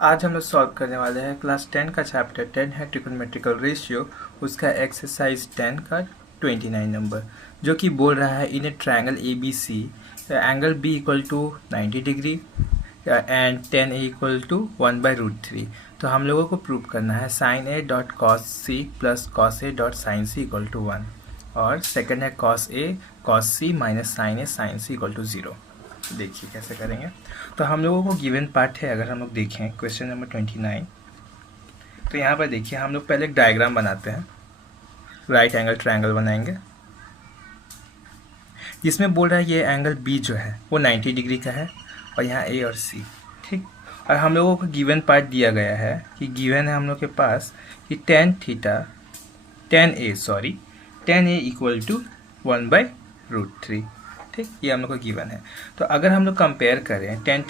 आज हम लोग सॉल्व करने वाले हैं क्लास 10 का चैप्टर 10 है ट्रिग्नोमेट्रिकल रेशियो, उसका एक्सरसाइज 10 का 29 नंबर, जो कि बोल रहा है in a triangle A B C angle B equal to 90 degree and 10 A equal to 1/√3। तो हम लोगों को प्रूव करना है sine A dot cos C plus cos A dot sine C equal to 1, और सेकंड है cos A cos C minus sine A sine C equal to 0। देखिए कैसे करेंगे। तो हम लोगों को गिवन पार्ट है, अगर हम लोग देखें क्वेश्चन नंबर 29, तो यहाँ पर देखिए हम लोग पहले एक डायग्राम बनाते हैं, राइट एंगल ट्रायंगल बनाएंगे, जिसमें बोल रहा है ये एंगल बी जो है वो 90 डिग्री का है और यहाँ ए और सी, ठीक। और हम लोगों को गिवन पार्ट दिया गया है कि गिवन है हम लोग के पास कि टेन ए इक्वल टू 1/√3, ठीक। ये हम लोग को गिवन है। तो अगर हम लोग कंपेयर करें टेन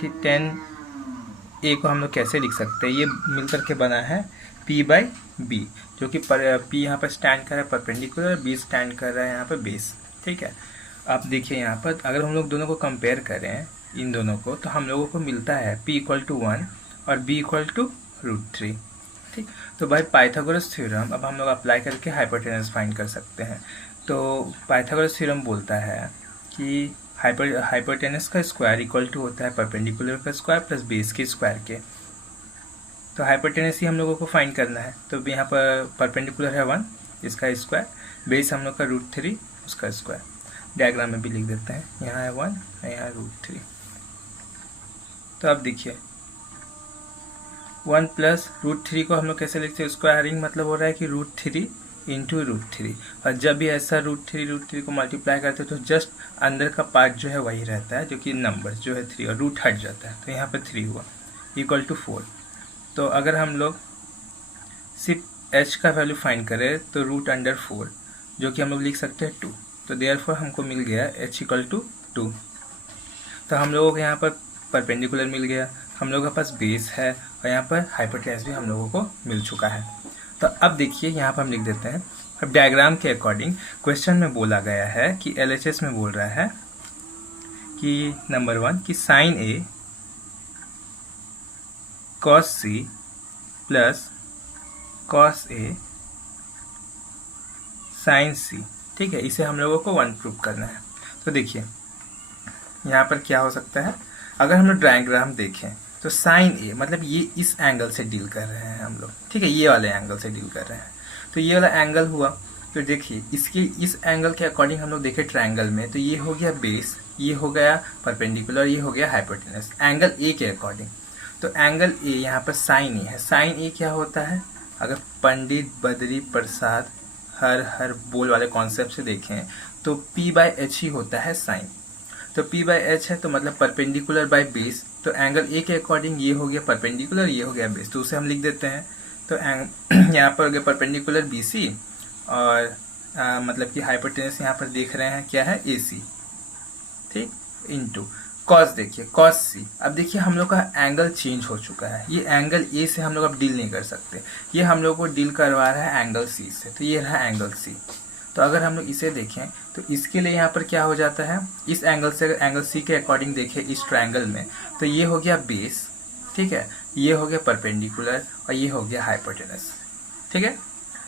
ए को हम लोग कैसे लिख सकते हैं, ये मिल करके बना है P/B, जो कि P यहाँ पर स्टैंड कर रहा है परपेंडिकुलर, B स्टैंड कर रहा है यहाँ पर बेस, ठीक है। आप देखिए यहाँ पर अगर हम लोग दोनों को कंपेयर करें इन दोनों को, तो हम लोगों को मिलता है P इक्वल टू 1 और B इक्वल टू √3, ठीक। तो भाई पाइथागोरस थ्योरम अब हम लोग अप्लाई करके हाइपोटेनस फाइंड कर सकते हैं। तो पाइथागोरस थ्योरम बोलता है कि हाइपोटेनस का स्क्वायर इक्वल टू होता है परपेंडिकुलर का स्क्वायर प्लस बेस के स्क्वायर के। तो हाइपोटेनस ही हम लोगों को फाइंड करना है। तो यहाँ पर परपेंडिकुलर है 1, इसका स्क्वायर, बेस हम लोग का √3, उसका स्क्वायर। डायग्राम में भी लिख देते हैं, यहाँ है 1 और यहाँ √3। तो अब देखिए 1 प्लस √3 को हम लोग कैसे लिखते हैं, स्क्वायरिंग मतलब हो रहा है कि √3 इंटू √3, और जब भी ऐसा √3 को मल्टीप्लाई करते हैं तो जस्ट अंदर का पार्ट जो है वही रहता है, जो कि नंबर जो है 3 और रूट हट जाता है, तो यहाँ पर 3 हुआ इक्वल टू 4। तो अगर हम लोग सिर्फ h का वैल्यू फाइंड करें तो √4, जो कि हम लोग लिख सकते हैं 2। तो देयरफॉर हमको मिल गया h इक्वल टू 2। तो हम लोगों को यहाँ पर परपेंडिकुलर मिल गया, हम लोगों के पास बेस है और यहाँ पर हाइपोटेनस भी हम लोगों को मिल चुका है। तो अब देखिए यहाँ पर हम लिख देते हैं, अब डायग्राम के अकॉर्डिंग क्वेश्चन में बोला गया है कि LHS में बोल रहा है कि नंबर 1 कि साइन ए कॉस सी प्लस कॉस ए साइन सी, ठीक है। इसे हम लोगों को 1 प्रूव करना है। तो देखिए यहाँ पर क्या हो सकता है, अगर हम लोग डायग्राम देखें तो साइन ए मतलब ये इस एंगल से डील कर रहे हैं हम लोग, ठीक है, ये वाले एंगल से डील कर रहे हैं। तो ये वाला एंगल हुआ, तो देखिए इसके इस एंगल के अकॉर्डिंग हम लोग देखें ट्रायंगल में, तो ये हो गया बेस, ये हो गया परपेंडिकुलर, ये हो गया हाइपोटेनस एंगल ए के अकॉर्डिंग। तो एंगल ए यहाँ पर साइन ए है। साइन ए क्या होता है, अगर पंडित बद्री प्रसाद हर बोल वाले कॉन्सेप्ट से देखें तो P/H ही होता है साइन। तो P/H है तो मतलब परपेंडिकुलर बाय बेस, तो एंगल ए के अकॉर्डिंग ये हो गया परपेंडिकुलर, ये हो गया बेस, तो उसे हम लिख देते हैं। तो यहाँ पर हो गया परपेंडिकुलर BC और मतलब कि हाइपोटेनस यहाँ पर देख रहे हैं क्या है AC, ठीक, इनटू कॉस। देखिए कॉस सी, अब देखिए हम लोग का एंगल चेंज हो चुका है, ये एंगल ए से हम लोग अब डील नहीं कर सकते, ये हम लोग को डील करवा रहा है एंगल सी से। तो ये रहा एंगल सी। तो अगर हम लोग इसे देखें तो इसके लिए यहाँ पर क्या हो जाता है, इस एंगल से अगर एंगल सी के अकॉर्डिंग देखें इस ट्रायंगल में, तो ये हो गया बेस, ठीक है, ये हो गया परपेंडिकुलर और ये हो गया हाइपोटेनस, ठीक है।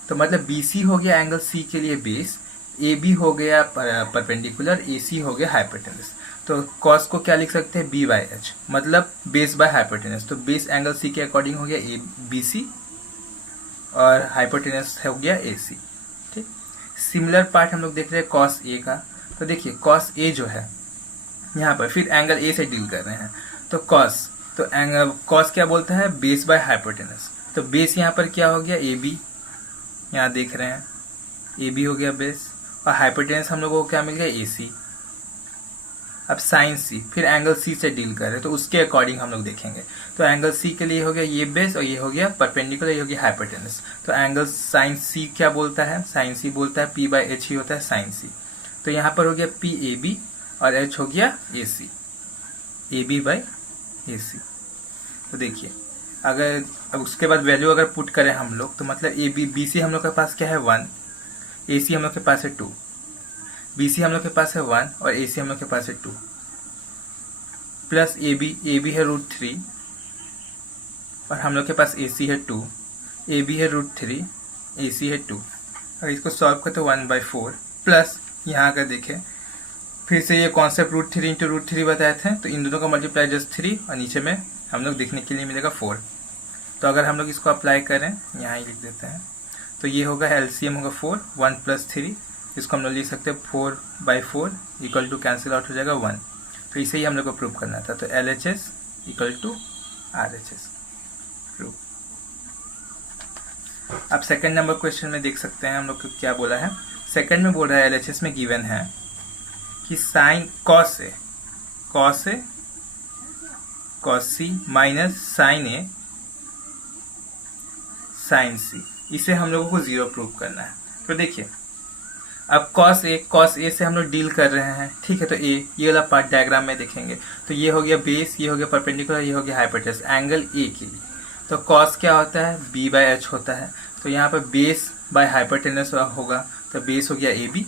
तो मतलब BC हो गया एंगल सी के लिए बेस, AB हो गया परपेंडिकुलर, AC हो गया हाइपोटेनस। तो कॉस को क्या लिख सकते हैं, B/H मतलब बेस बाय हाइपोटेनस। तो बेस एंगल सी के अकॉर्डिंग हो गया BC और हाइपोटेनस हो गया AC, ठीक। सिमिलर पार्ट हम लोग देख रहे हैं कॉस ए का। तो देखिए कॉस ए जो है यहाँ पर फिर एंगल ए से डील कर रहे हैं, तो कॉस, तो एंगल कॉस क्या बोलता है, बेस बाय हाइपोटेनस। तो बेस यहाँ पर क्या हो गया AB, यहाँ देख रहे हैं AB हो गया बेस, और हाइपोटेनस हम लोगों को क्या मिल गया AC। अब साइन सी, फिर एंगल सी से डील कर रहे हैं तो उसके अकॉर्डिंग हम लोग देखेंगे। तो एंगल सी के लिए हो गया ये बेस और ये हो गया परपेंडिकुलर, ये हो गया हाइपोटेनस। तो एंगल साइन सी क्या बोलता है, साइन सी बोलता है P/H ही होता है साइन सी। तो यहाँ पर हो गया PAB और H हो गया AC, AB/AC। तो देखिए अगर अब उसके बाद वैल्यू अगर पुट करें हम लोग, तो मतलब BC हम लोग के पास क्या है 1, AC हम लोग के पास है 2, BC हम लोग के पास है 1 और AC हम लोग के पास है 2, प्लस AB है √3 और हम लोग के पास AC है 2, AB है √3, AC है 2। अगर इसको सॉल्व करते 1/4 प्लस यहाँ अगर देखें फिर से ये कॉन्सेप्ट √3 इंटू √3 बताए थे, तो इन दोनों का मल्टीप्लाई जस्ट 3 और नीचे में हम लोग देखने के लिए मिलेगा 4। तो अगर हम लोग इसको अप्लाई करें यहाँ ही लिख देते हैं, तो ये होगा LCM होगा 4, 1 + 3, इसको हम लोग लिख सकते हैं 4/4 इक्वल टू कैंसिल आउट हो जाएगा 1। तो इसे ही हम लोग को प्रूव करना था, तो LHS equal to RHS prove. अब सेकंड नंबर क्वेश्चन में देख सकते हैं हम लोग को क्या बोला है। सेकंड में बोल रहा है LHS में गिवन है कि sine cos C minus sine A sine C, इसे हम लोगों को 0 प्रूव करना है। तो देखिए अब cos A से हम लोग डील कर रहे हैं, ठीक है। तो ये वाला पार्ट डायग्राम में देखेंगे तो ये हो गया बेस, ये हो गया परपेंडिकुलर, ये हो गया हाइपोटेनस एंगल A के लिए। तो cos क्या होता है, B/H होता है। तो यहाँ पर बेस बाय हाइपोटेनस होगा, तो बेस हो गया AB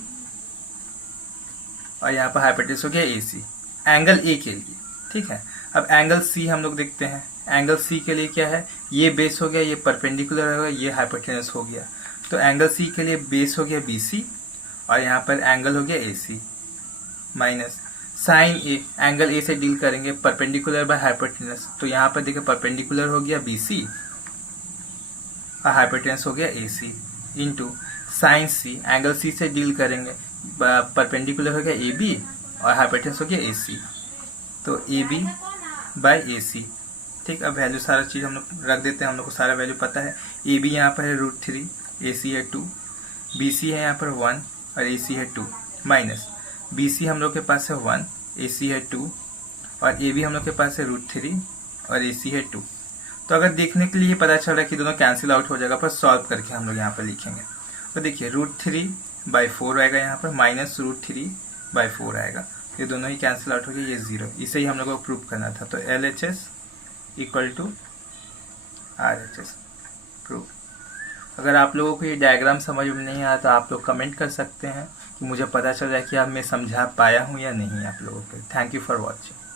और यहाँ पर हाइपोटेनस हो गया AC एंगल A के लिए, ठीक है। अब एंगल C हम लोग देखते हैं, एंगल C के लिए क्या है, ये बेस हो गया, ये परपेंडिकुलर हो गया, ये हाइपोटेनस हो गया। तो एंगल C के लिए बेस हो गया BC और यहाँ पर एंगल हो गया AC minus sine A, angle A से डील करेंगे परपेंडिकुलर बाय हाइपोटेनस। तो यहाँ पर देखिए परपेंडिकुलर हो गया BC और हाइपोटेनस हो गया AC into sine C, angle C से डील करेंगे परपेंडिकुलर हो गया AB और हाइपोटेनस हो गया AC, तो AB/AC, ठीक। अब वैल्यू सारा चीज़ हम लोग रख देते हैं, हम लोग को सारा वैल्यू पता है। AB यहाँ पर है √3, AC है 2, BC है यहाँ पर 1 और AC है 2 माइनस BC हम लोग के पास है 1, AC है 2 और AB हम लोग के पास है √3 और AC है 2। तो अगर देखने के लिए पता चल रहा है कि दोनों कैंसिल आउट हो जाएगा, पर सॉल्व करके हम लोग यहाँ पर लिखेंगे। तो देखिए √3/4 आएगा, यहाँ पर माइनस √3/4 आएगा, ये दोनों ही कैंसिल आउट हो गए, ये 0। इसे ही हम लोग को प्रूव करना था। तो LHS equal to RHS prove. अगर आप लोगों को ये डायग्राम समझ में नहीं आया तो आप लोग कमेंट कर सकते हैं कि मुझे पता चल जाए कि अब मैं समझा पाया हूँ या नहीं आप लोगों को। Thank you for watching.